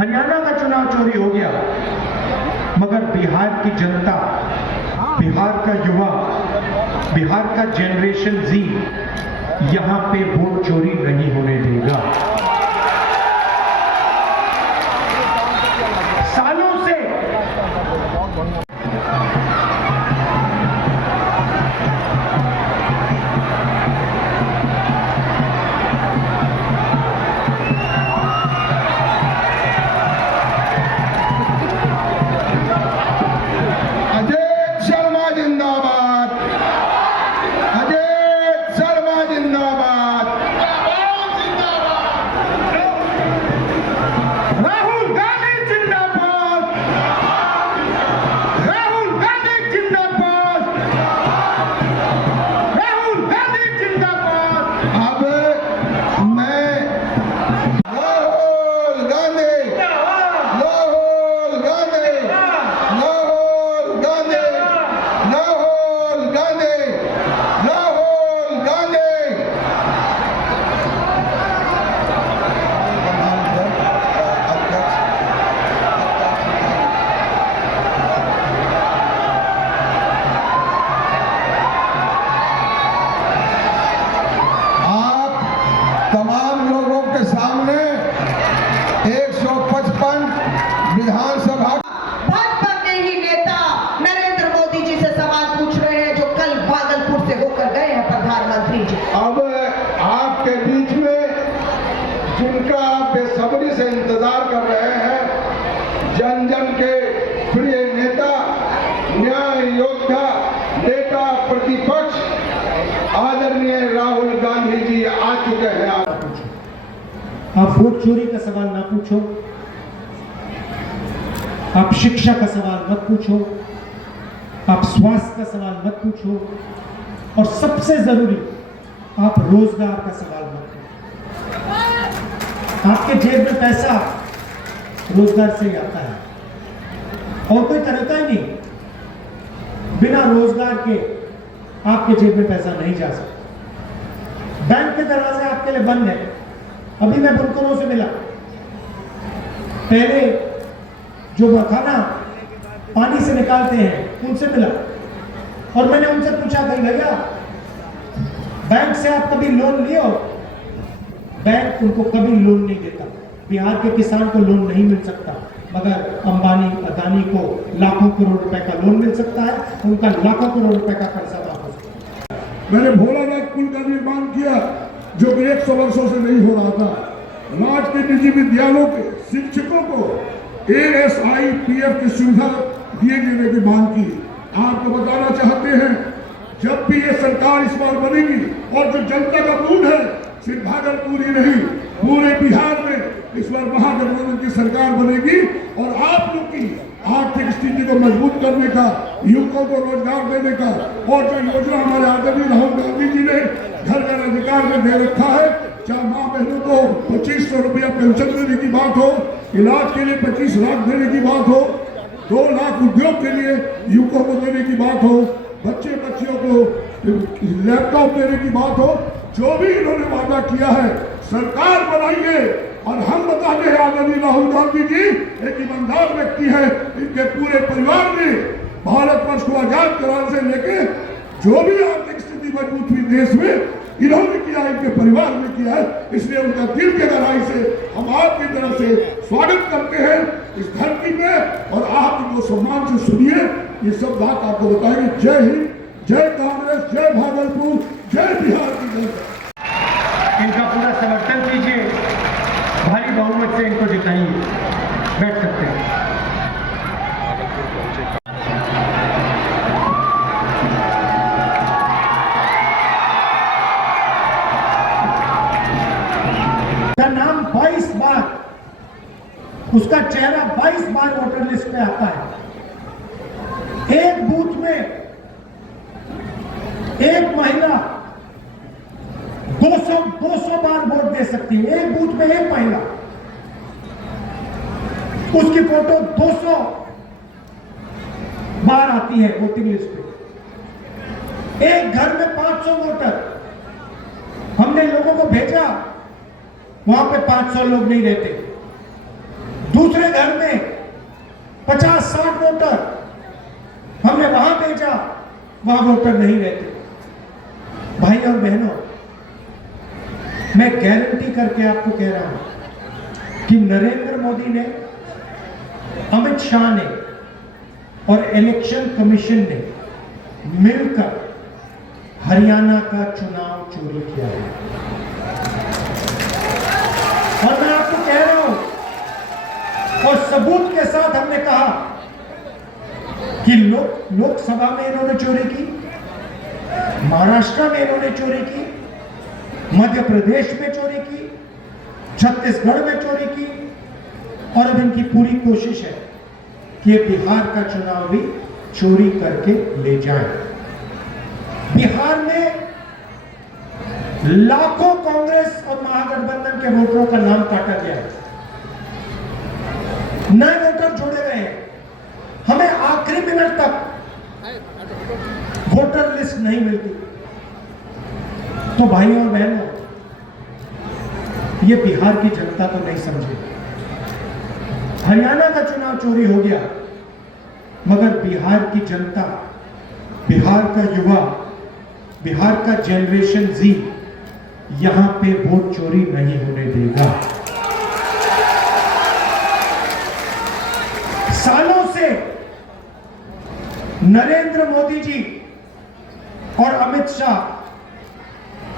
हरियाणा का चुनाव चोरी हो गया, मगर बिहार की जनता, बिहार का युवा, बिहार का जनरेशन जी यहां पे वोट चोरी नहीं होने देगा। सालों से तमाम लोगों के सामने 155 विधानसभा भाजपा के ही नेता नरेंद्र मोदी जी से सवाल पूछ रहे हैं, जो कल भागलपुर से होकर गए हैं प्रधानमंत्री जी। अब आपके बीच में जिनका आप बेसब्री से इंतजार कर रहे हैं, जन जन के प्रिय नेता, न्याय योद्धा, नेता प्रतिपक्ष आदरणीय राहुल गांधी जी आ चुके हैं। आप वोट चोरी का सवाल ना पूछो, आप शिक्षा का सवाल मत पूछो, आप स्वास्थ्य का सवाल मत पूछो, और सबसे जरूरी आप रोजगार का सवाल मत पूछो। आपके जेब में पैसा रोजगार से ही आता है, और कोई तरीका ही नहीं। बिना रोजगार के आपके जेब में पैसा नहीं जा सकता। बैंक के दरवाजे आपके लिए बंद है। अभी मैं बुनकरों से मिला, पहले जो मखाना पानी से निकालते हैं उनसे मिला, और मैंने उनसे पूछा, भाई भैया बैंक से आप कभी लोन लिए हो? बैंक उनको कभी लोन नहीं देता। बिहार के किसान को लोन नहीं मिल सकता, मगर अंबानी अदानी को लाखों करोड़ रुपए का लोन मिल सकता है, उनका लाखों करोड़ रुपए का कर्जा वापस। मैंने भोलानाथ पुल का निर्माण किया, जो कि 100 वर्षों से नहीं हो रहा था। राज्य के निजी विद्यालयों के शिक्षकों को ASIPF की सुविधा दिए जाने की मांग की। आपको बताना चाहते हैं, जब भी ये सरकार इस बार बनेगी, और जो जनता का मूड है, सिर्फ भागलपुर ही नहीं पूरे बिहार में इस बार महागठबंधन की सरकार बनेगी, और आप लोग की आर्थिक स्थिति को मजबूत करने का, युवकों को रोजगार देने का, और जो योजना हमारे आदरणीय राहुल गांधी जी ने घर घर अधिकार में दे रखा है, चाहे माँ बहनों को 2500 रुपया पेंशन देने की बात हो, इलाज के लिए 25 लाख देने की बात हो, 2 लाख उद्योग के लिए युवकों को देने की बात हो, बच्चे बच्चियों को लैपटॉप देने की बात हो, जो भी इन्होंने वादा किया है, सरकार बनाएंगे। और हम बताते हैं, आदरणीय राहुल गांधी जी एक ईमानदार व्यक्ति है। इनके पूरे परिवार ने भारत वर्ष को आजाद कराने से लेके जो भी आर्थिक स्थिति मजबूत हुई देश में, इन्होंने किया, इनके परिवार ने किया है। इसलिए उनका दिल के गहराई से हम आपकी तरफ से स्वागत करते हैं इस धरती में, और आप इनको सम्मान से सुनिए। ये सब बात आपको बताएंगे। जय हिंद, जय कांग्रेस, जय भागलपुर, जय बिहार की जनता। इनका पूरा समर्थन कीजिए, भारी बहुमत से इनको जिताइए। बैठ सकते हैं। का नाम 22 बार, उसका चेहरा 22 बार वोटर लिस्ट में आता है। एक बूथ में एक महिला 200 बार वोट दे सकती है। एक बूथ में एक महिला, उसकी फोटो 200 बार आती है वोटिंग लिस्ट पे। एक घर में 500 वोटर। हमने लोगों को भेजा, वहां पे 500 लोग नहीं रहते। दूसरे घर में 50-60 वोटर हमने वहां भेजा, वहां वोटर नहीं रहते। भाई और बहनों, मैं गारंटी करके आपको कह रहा हूं कि नरेंद्र मोदी ने, अमित शाह ने और इलेक्शन कमीशन ने मिलकर हरियाणा का चुनाव चोरी किया है। और मैं आपको कह रहा हूं, और सबूत के साथ हमने कहा कि लोकसभा में इन्होंने चोरी की, महाराष्ट्र में इन्होंने चोरी की, मध्य प्रदेश में चोरी की, छत्तीसगढ़ में चोरी की, और अब इनकी पूरी कोशिश है कि बिहार का चुनाव भी चोरी करके ले जाए। बिहार में लाखों कांग्रेस और महागठबंधन के वोटरों का नाम काटा गया है, नए वोटर जोड़े गए हैं। हमें आखिरी मिनट तक वोटर लिस्ट नहीं मिलती। तो भाइयों और बहनों, ये बिहार की जनता तो नहीं समझे। हरियाणा का चुनाव चोरी हो गया, मगर बिहार की जनता, बिहार का युवा, बिहार का जनरेशन जी यहां पे वोट चोरी नहीं होने देगा। सालों से नरेंद्र मोदी जी और अमित शाह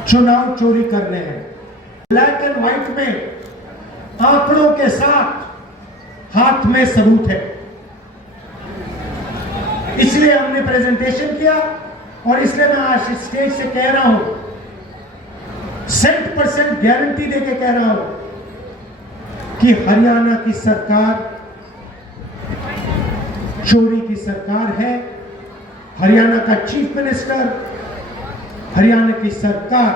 चुनाव चोरी कर रहे हैं। ब्लैक एंड व्हाइट में आंकड़ों के साथ हाथ में सबूत है। इसलिए हमने प्रेजेंटेशन किया और इसलिए मैं आज स्टेज से कह रहा हूं, 100% गारंटी देके कह रहा हूं कि हरियाणा की सरकार चोरी की सरकार है। हरियाणा का चीफ मिनिस्टर, हरियाणा की सरकार,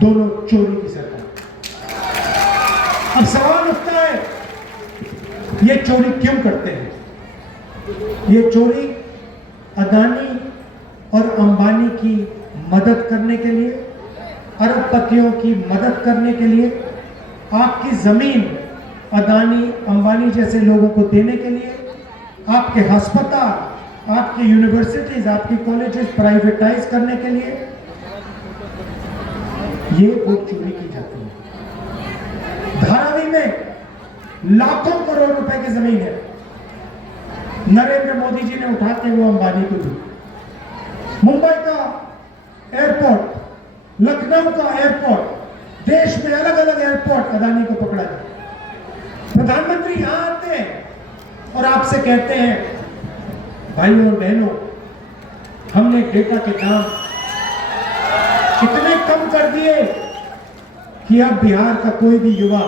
दोनों चोरी की सरकार। अब सवाल उठता है, ये चोरी क्यों करते हैं? ये चोरी अदानी और अंबानी की मदद करने के लिए, अरबपतियों की मदद करने के लिए, आपकी जमीन अदानी अंबानी जैसे लोगों को देने के लिए, आपके अस्पताल, आपकी यूनिवर्सिटीज, आपकी कॉलेजेस प्राइवेटाइज करने के लिए ये वोट चोरी की जाती है। धारावी में लाखों करोड़ रुपए की जमीन है, नरेंद्र मोदी जी ने उठा के वो अंबानी को दी। मुंबई का एयरपोर्ट, लखनऊ का एयरपोर्ट, देश में अलग अलग एयरपोर्ट अदानी को पकड़ा गया। प्रधानमंत्री यहां आते हैं और आपसे कहते हैं, भाइयों और बहनों, हमने डेटा के दाम इतने कम कर दिए कि अब बिहार का कोई भी युवा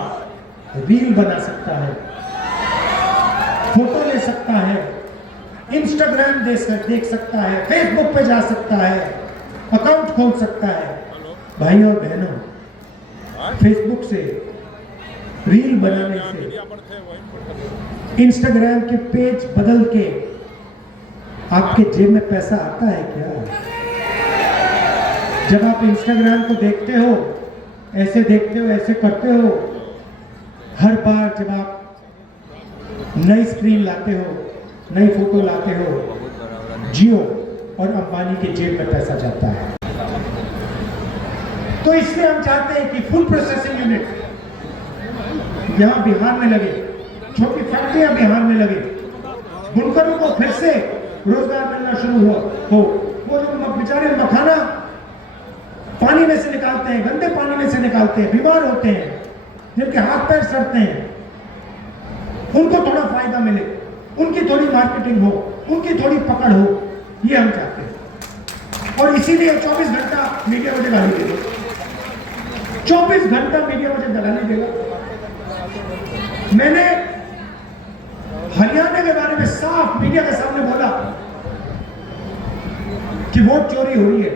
रील बना सकता है, फोटो ले सकता है, इंस्टाग्राम देख सकता है, फेसबुक पे जा सकता है, अकाउंट खोल सकता है। भाइयों और बहनों, फेसबुक से, रील बनाने से, इंस्टाग्राम के पेज बदल के आपके जेब में पैसा आता है क्या? जब आप इंस्टाग्राम को देखते हो, ऐसे देखते हो, ऐसे करते हो, हर बार जब आप नई स्क्रीन लाते हो, नई फोटो लाते हो, जियो और अंबानी के जेब में पैसा जाता है। तो इसलिए हम चाहते हैं कि फूड प्रोसेसिंग यूनिट यहां बिहार में लगे, छोटी फैक्ट्रियां बिहार में लगे, बुनकरों को फिर से रोजगार मिलना शुरू हो। वो जो बेचारे मखाना पानी में से निकालते हैं, गंदे पानी में से निकालते हैं, बीमार होते हैं, जिनके हाथ पैर सड़ते हैं, उनको थोड़ा फायदा मिले, उनकी थोड़ी मार्केटिंग हो, उनकी थोड़ी पकड़ हो, ये हम चाहते हैं। और इसीलिए 24 घंटा मीडिया मुझे गाली देगा, 24 घंटा मीडिया मुझे गाली देगा। मैंने हरियाणा के बारे में साफ मीडिया के सामने बोला कि वोट चोरी हो रही है,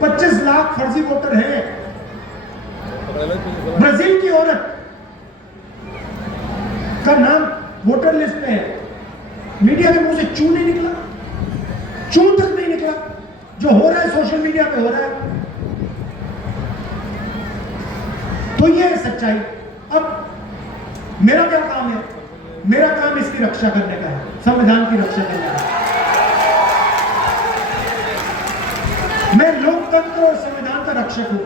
25 लाख फर्जी वोटर हैं। ब्राजील की औरत का नाम वोटर लिस्ट में है, मीडिया के मुंह से चू नहीं निकला, चू तक नहीं निकला। जो हो रहा है सोशल मीडिया पे हो रहा है। तो ये है सच्चाई। अब मेरा क्या काम है? मेरा काम इसकी रक्षा करने का है, संविधान की रक्षा करने का है। मैं लोकतंत्र और संविधान का रक्षक हूं,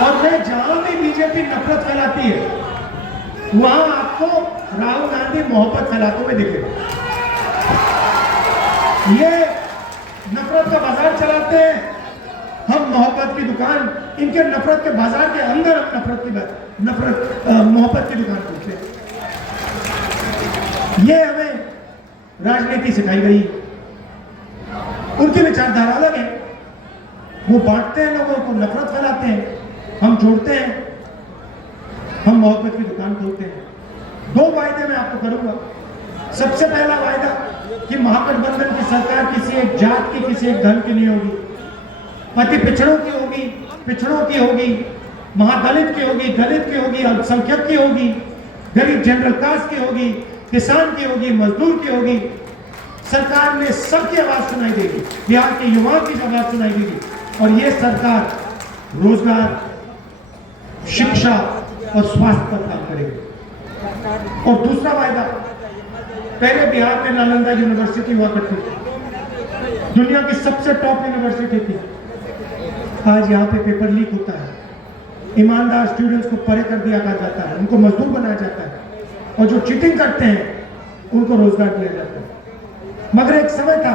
और मैं जहां भी बीजेपी नफरत फैलाती है वहां आपको राहुल गांधी मोहब्बत फैलाते हुए दिखेगा। ये नफरत का बाजार चलाते हैं, हम मोहब्बत की दुकान, इनके नफरत के बाजार के अंदर हम मोहब्बत की दुकान खोलते हैं। ये हमें राजनीति सिखाई गई, उनकी विचारधारा अलग है। वो बांटते हैं लोगों को, नफरत फैलाते हैं, हम जोड़ते हैं, हम मोहब्बत की दुकान खोलते हैं। 2 वायदे मैं आपको करूंगा। सबसे पहला वायदा कि महागठबंधन की सरकार किसी एक जात की, किसी एक धर्म की नहीं होगी, अति पिछड़ों की होगी, पिछड़ों की होगी, महादलित की होगी, दलित की होगी, अल्पसंख्यक की होगी, गरीब जनरल कास्ट की होगी, किसान की होगी, मजदूर की होगी। सरकार में सबकी आवाज सुनाई देगी, बिहार के युवाओं की आवाज सुनाई देगी, और यह सरकार रोजगार, शिक्षा और स्वास्थ्य पर काम करेगी। और दूसरा वायदा, पहले बिहार में नालंदा यूनिवर्सिटी हुआ करती थी, दुनिया की सबसे टॉप यूनिवर्सिटी थी। आज यहाँ पे पेपर लीक होता है, ईमानदार स्टूडेंट्स को परे कर दिया जाता है, उनको मजदूर बनाया जाता है, और जो चीटिंग करते हैं उनको रोजगार दिया जाता है। मगर एक समय था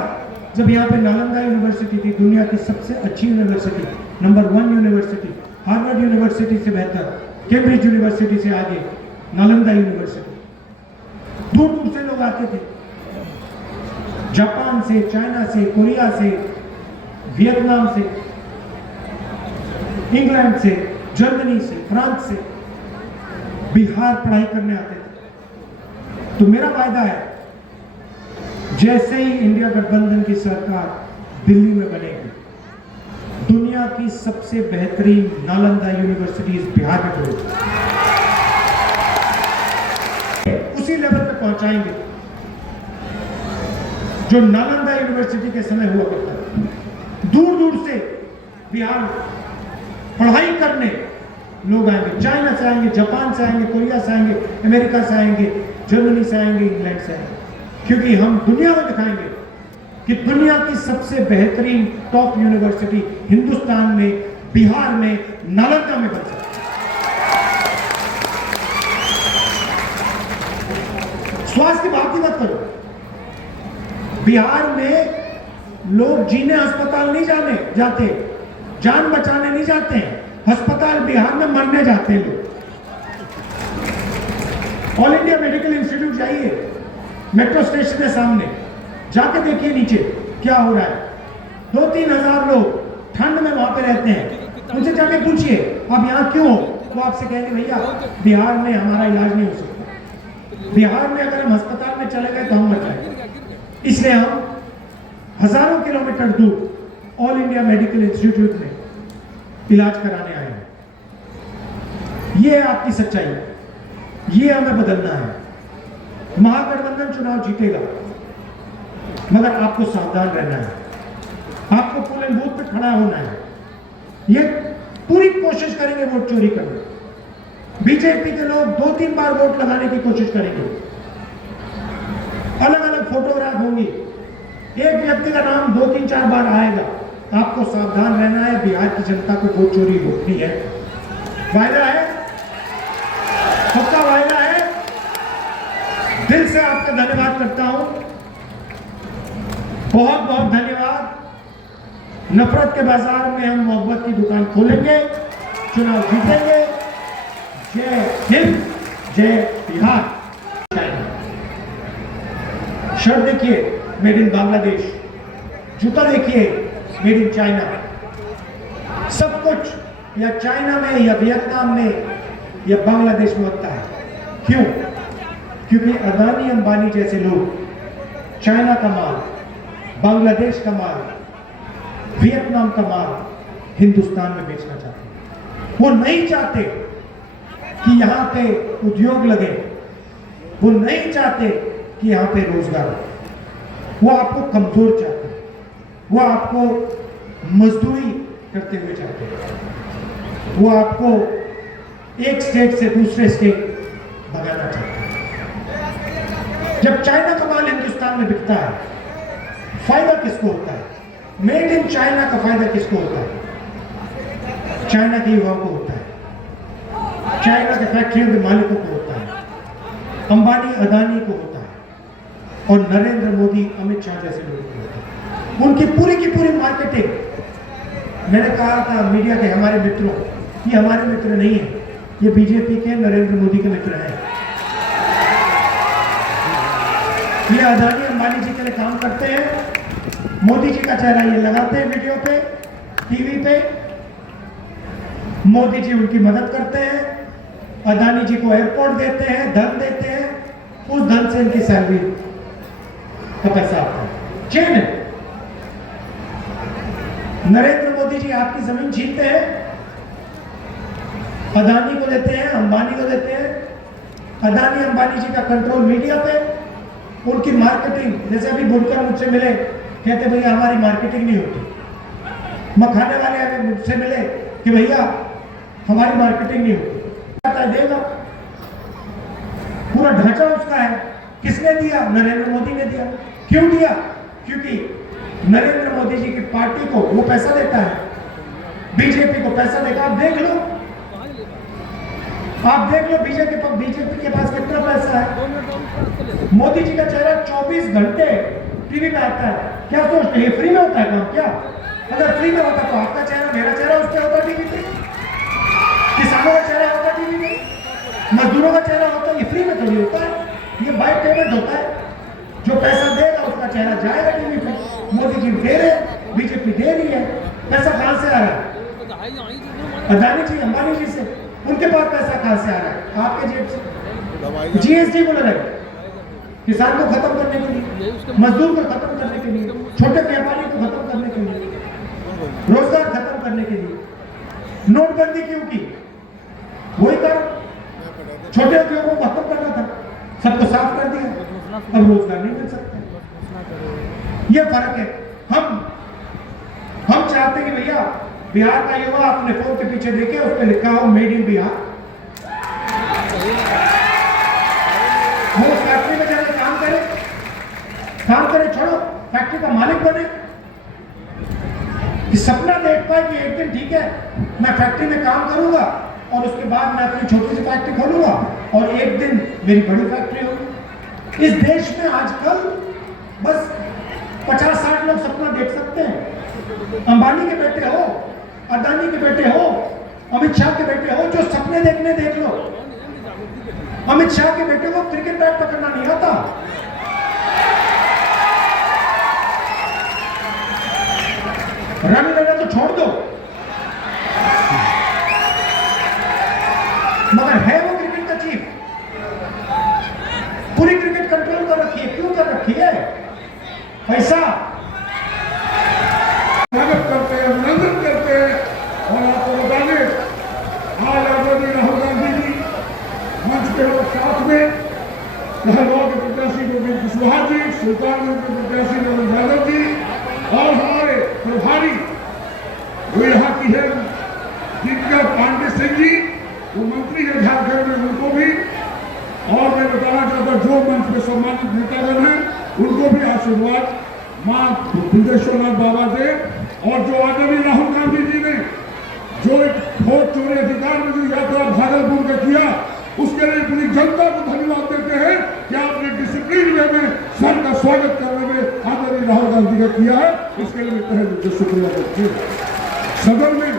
जब यहाँ पे नालंदा यूनिवर्सिटी थी, दुनिया की सबसे अच्छी university, number 1 university, Harvard university से बेहतर, कैम्ब्रिज यूनिवर्सिटी से आगे नालंदा यूनिवर्सिटी। दूर दूर से लोग आते थे, जापान से, चाइना से, कोरिया से, वियतनाम से, इंग्लैंड से, जर्मनी से, फ्रांस से बिहार पढ़ाई करने आते थे। तो मेरा वायदा है, जैसे ही इंडिया गठबंधन की सरकार दिल्ली में बनेगी, दुनिया की सबसे बेहतरीन नालंदा यूनिवर्सिटी इस बिहार में बनेगी, उसी लेवल पे पहुंचाएंगे जो नालंदा यूनिवर्सिटी के समय हुआ करता था। दूर दूर से बिहार पढ़ाई करने लोग आएंगे, चाइना से आएंगे, जापान से आएंगे, कोरिया से आएंगे, अमेरिका से आएंगे, जर्मनी से आएंगे, इंग्लैंड से आएंगे, क्योंकि हम दुनिया को दिखाएंगे कि दुनिया की सबसे बेहतरीन टॉप यूनिवर्सिटी हिंदुस्तान में, बिहार में, नालंदा में बन सकती है। स्वास्थ्य की बात ही मत करो, बिहार में लोग जीने अस्पताल नहीं जाते, जान बचाने नहीं जाते हैं, अस्पताल बिहार में मरने जाते हैं लोग। ऑल इंडिया मेडिकल इंस्टीट्यूट जाइए, मेट्रो स्टेशन के सामने जाके देखिए नीचे क्या हो रहा है। 2-3 हजार लोग ठंड में वहां पे रहते हैं, उनसे जाके पूछिए आप यहाँ क्यों हो, तो आपसे कहेंगे भैया बिहार में हमारा इलाज नहीं हो सकता, बिहार में अगर हम अस्पताल में चले गए तो हम मर जाएंगे, इसलिए हम हजारों किलोमीटर दूर ऑल इंडिया मेडिकल इंस्टीट्यूट में इलाज कराने आए हैं। ये आपकी सच्चाई है, ये हमें बदलना है। महागठबंधन चुनाव जीतेगा, मगर आपको सावधान रहना है, आपको पोलिंग बूथ पे खड़ा होना है। ये पूरी कोशिश करेंगे वोट चोरी करने, बीजेपी के लोग 2-3 बार वोट लगाने की कोशिश करेंगे, अलग अलग फोटोग्राफ होंगी, एक व्यक्ति का नाम 2-3-4 बार आएगा। आपको सावधान रहना है, बिहार की जनता को वोट चोरी रोकनी है। वायदा है, पक्का वायदा है। दिल से आपका धन्यवाद करता हूं, बहुत बहुत धन्यवाद। नफरत के बाजार में हम मोहब्बत की दुकान खोलेंगे, चुनाव जीतेंगे। जय हिंद, जय बिहार। शर्ट देखिए मेड इन बांग्लादेश, जूता देखिए मेड इन चाइना। सब कुछ या चाइना में या वियतनाम में या बांग्लादेश में होता है। क्यों? क्योंकि अदानी अंबानी जैसे लोग चाइना का माल, बांग्लादेश का माल, वियतनाम का माल हिंदुस्तान में बेचना चाहते हैं। वो नहीं चाहते कि यहां पे उद्योग लगे, वो नहीं चाहते कि यहां पे रोजगार हो। वो आपको कमजोर चाहते हैं, वो आपको मजदूरी करते हुए चाहते हैं, वो आपको एक स्टेट से दूसरे स्टेट भगाना चाहते हैं। जब चाइना का माल हिंदुस्तान में बिकता है, फायदा किसको होता है? मेड इन चाइना का फायदा किसको होता है? चाइना के युवाओं को होता है, चाइना के फैक्ट्रियों के मालिकों को होता है, अंबानी अदानी को होता है और नरेंद्र मोदी अमित शाह जैसे लोगों को होता है। उनकी पूरी की पूरी मार्केटिंग, मैंने कहा था मीडिया के हमारे मित्रों, ये हमारे मित्र नहीं है, ये बीजेपी के नरेंद्र मोदी के मित्र हैं। ये अदानी अंबानी जी के लिए काम करते हैं। मोदी जी का चेहरा ये लगाते हैं वीडियो पे, टीवी पे, मोदी जी उनकी मदद करते हैं, अदानी जी को एयरपोर्ट देते हैं, धन देते हैं, उस धन से इनकी सैलरी का पैसा आता है। चेन है। नरेंद्र मोदी जी आपकी जमीन छीनते हैं, अदानी को देते हैं, अंबानी को देते हैं। अदानी अंबानी जी का कंट्रोल मीडिया पे, उनकी मार्केटिंग, जैसे अभी बुनकर मुझसे मिले, कहते भैया हमारी मार्केटिंग नहीं होती। मखाने वाले अभी मुझसे मिले कि भैया हमारी मार्केटिंग नहीं होती। देगा, पूरा ढांचा उसका है। किसने दिया? नरेंद्र मोदी ने दिया। क्यों दिया? क्योंकि नरेंद्र मोदी जी की पार्टी को वो पैसा देता है, बीजेपी को पैसा देगा। आप देख लो बीजेपी के पास कितना पैसा है। मोदी जी का चेहरा 24 घंटे टीवी पे आता है। क्या सोचते हैं फ्री में होता है काम? क्या अगर फ्री में होता तो आपका चेहरा, मेरा चेहरा उस पर होता टीवी पे, किसानों का चेहरा होता टीवी पे, मजदूरों का चेहरा होता। ये फ्री में तो नहीं होता है, ये बाय पेमेंट होता है। जो पैसा देगा उसका चेहरा जाएगा टीवी पे। मोदी जी दे रहे, बीजेपी दे रही है। पैसा कहां से आ रहा है? अदानी जी अंबानी जी से। उनके पास पैसा कहां से आ रहा है? आपके जेब से। जीएसटी बोल रहे, किसान को खत्म करने के लिए, मजदूर को खत्म करने के लिए, छोटे व्यापारी को खत्म करने के लिए, रोजगार खत्म करने के लिए। नोटबंदी क्यों की? वही कर, छोटे उद्योगों को खत्म करना था, सबको साफ कर दिया, अब रोजगार नहीं मिल सकता। ये फर्क है। हम चाहते हैं कि भैया बिहार का युवा अपने फोन के पीछे देखे, उस पर लिखा हो मेड इन बिहार, वो फैक्ट्री में जाकर काम करे, छोड़ो फैक्ट्री का मालिक बने। कि सपना देख पाए कि एक दिन ठीक है मैं फैक्ट्री में काम करूंगा और उसके बाद मैं अपनी छोटी सी फैक्ट्री खोलूंगा और एक दिन मेरी बड़ी फैक्ट्री होगी। इस देश में आजकल बस 50-60 लोग सपना देख सकते हैं। अंबानी के बेटे हो, अदानी के बेटे हो, अमित शाह के बेटे हो, जो सपने देखने देख लो। अमित शाह के बेटे को क्रिकेट बैट पकड़ना नहीं आता। रन लेना तो छोड़ दो, मगर है वो क्रिकेट का चीफ। पूरी क्रिकेट कंट्रोल कर रखी है। क्यों कर रखी है? पैसा। स्वागत करते हैं, अभिनंदन करते हैं। और आपको बता दें, आज आदरणीय राहुल गांधी जी मंच के लोग साथ में, कहलगांव के प्रत्याशी गोविंद कुशवाहा जी, सुल्तानगंज के प्रत्याशी नरेंद्र यादव जी और हमारे प्रभारी वो यहाँ की है दीपिका पांडे सिंह जी, वो मंत्री है झारखंड में, उनको भी। और मैं बताना चाहता हूँ जो मंच में सम्मानित नेतागण हैं उनको भी आशीर्वाद मां बिंदेश्वरनाथ बाबा दे। और जो आदरणीय राहुल गांधी जी ने जो एक वोट चोरी अधिकार में जो यात्रा भागलपुर का किया, उसके लिए पूरी जनता को धन्यवाद देते हैं कि आपने डिसिप्लिन वे में सर का स्वागत करने में आदरणीय राहुल गांधी का किया है। उसके लिए तहे दिल से शुक्रिया करते हैं। सदन में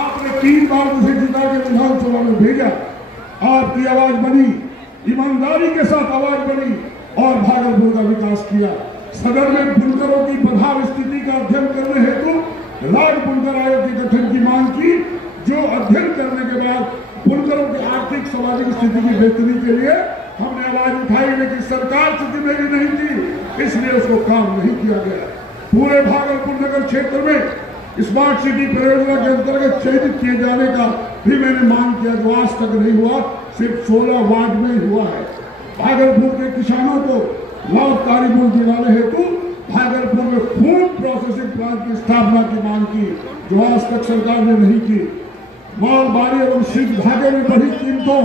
आपने 3 बार मुझे जिता के विधानसभा में भेजा, आपकी आवाज बनी, ईमानदारी के साथ आवाज बनी और भागलपुर का विकास किया। सदन में बुनकरों की प्रभाव स्थिति का अध्ययन करने हेतु राज्य बुनकर आयोग के गठन की मांग की, जो अध्ययन करने के बाद बुनकरों की आर्थिक सामाजिक स्थिति की बेहतरी के लिए हमने आवाज उठाई, लेकिन सरकार चूंकि मेरी नहीं थी इसलिए उसको काम नहीं किया गया। पूरे भागलपुर नगर क्षेत्र में स्मार्ट सिटी परियोजना के अंतर्गत चयनित किए जाने का भी मैंने मांग किया, जो आज तक नहीं हुआ, सिर्फ 16 वार्ड में हुआ है। भागलपुर के किसानों को लाभकारी मूल्य दिलाने हेतु भागलपुर में फूड प्रोसेसिंग प्लांट की स्थापना की मांग की, जो आज तक सरकार ने नहीं की। मालबारी एवं शीत धागे में बढ़ी कीमतों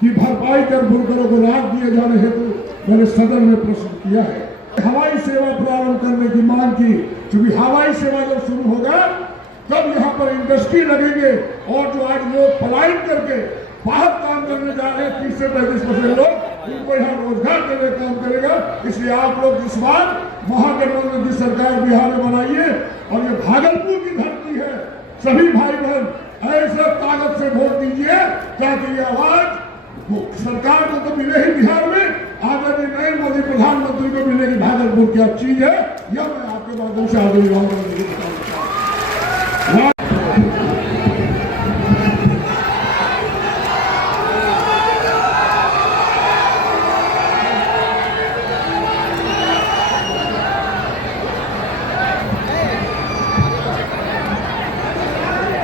की भरपाई कर बुनकरों को राहत दिए जाने हेतु मैंने सदन में प्रश्न किया है। हवाई सेवा प्रारंभ करने की मांग की, क्योंकि हवाई सेवा जब शुरू होगा तब यहाँ पर इंडस्ट्री लगेंगे और जो आज लोग पलायन करके बाहर काम करने जा रहे हैं 30 से 35% लोग, उनको यहाँ रोजगार देने का काम करेगा। इसलिए आप लोग इस बार महागठबंधन की सरकार बिहार में बनाइए और ये भागलपुर की धरती है। सभी भाई बहन ऐसे ताकत से वोट दीजिए ताकि ये आवाज सरकार को तो मिले ही बिहार में, आदरणीय नरेंद्र मोदी प्रधानमंत्री को मिलेगी भागलपुर क्या चीज है, यह मैं आपके माध्यम से आदरणीय प्रधानमंत्री को बताना चाहता हूँ।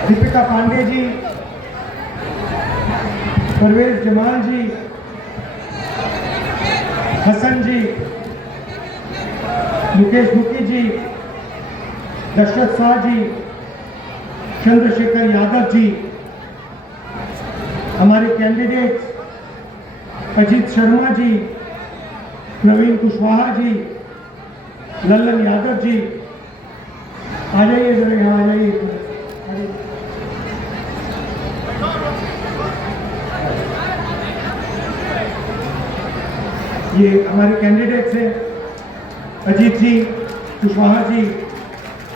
दीपिका पांडे जी, परवेज जमाल जी, हसन जी, मुकेश मुकी जी, दशरथ शाह जी, चंद्रशेखर यादव जी, हमारे कैंडिडेट्स अजीत शर्मा जी, प्रवीण कुशवाहा जी, लल्लन यादव जी, आ जाइए जरा यहाँ आ जाइए। ये हमारे कैंडिडेट्स हैं अजीत जी, कुशवाहा जी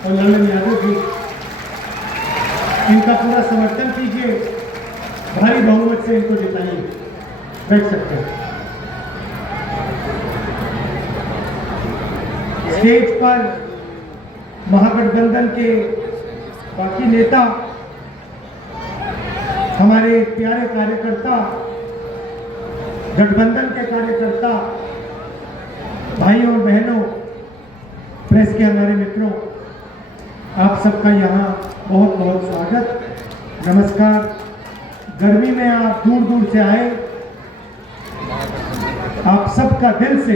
और लल्लन यादव जी। इनका पूरा समर्थन कीजिए, भारी बहुमत से इनको जिताइए। बैठ सकते हैं। स्टेज पर महागठबंधन के बाकी नेता, हमारे प्यारे कार्यकर्ता, गठबंधन के कार्यकर्ता, भाइयों और बहनों, प्रेस के हमारे मित्रों, आप सबका यहाँ बहुत बहुत स्वागत, नमस्कार। गर्मी में आप दूर दूर से आए, आप सबका दिल से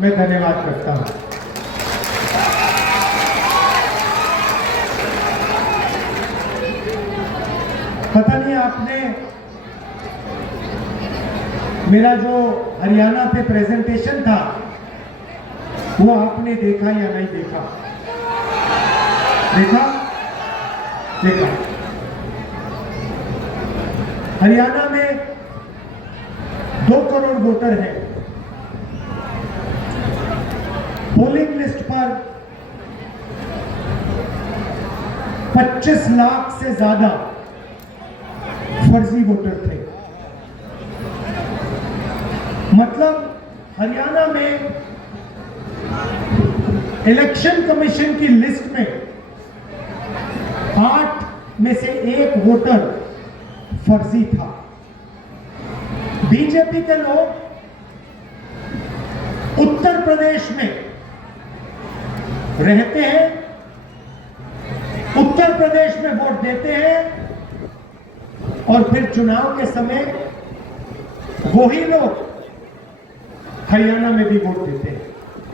मैं धन्यवाद करता हूँ। पता नहीं आपने मेरा जो हरियाणा पे प्रेजेंटेशन था वो आपने देखा या नहीं देखा? देखा? देखा। हरियाणा में 2 करोड़ वोटर हैं। पोलिंग लिस्ट पर 25 लाख से ज्यादा फर्जी वोटर थे। मतलब हरियाणा में इलेक्शन कमीशन की लिस्ट में 8 में से 1 वोटर फर्जी था। बीजेपी के लोग उत्तर प्रदेश में रहते हैं, उत्तर प्रदेश में वोट देते हैं और फिर चुनाव के समय वही लोग हरियाणा में भी वोट देते हैं।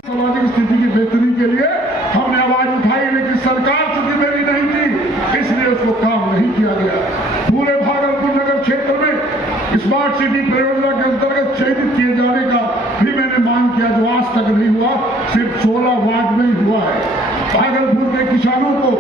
सामाजिक स्थिति की बेहतरी के लिए हमने आवाज उठाई, लेकिन सरकार चूंकि मेरी नहीं थी इसलिए उसको काम नहीं किया गया। पूरे भागलपुर नगर क्षेत्र में स्मार्ट सिटी परियोजना के अंतर्गत चयनित किए जाने का भी मैंने मांग किया, जो आज तक नहीं हुआ, सिर्फ 16 वार्ड में ही हुआ है। भागलपुर के किसानों को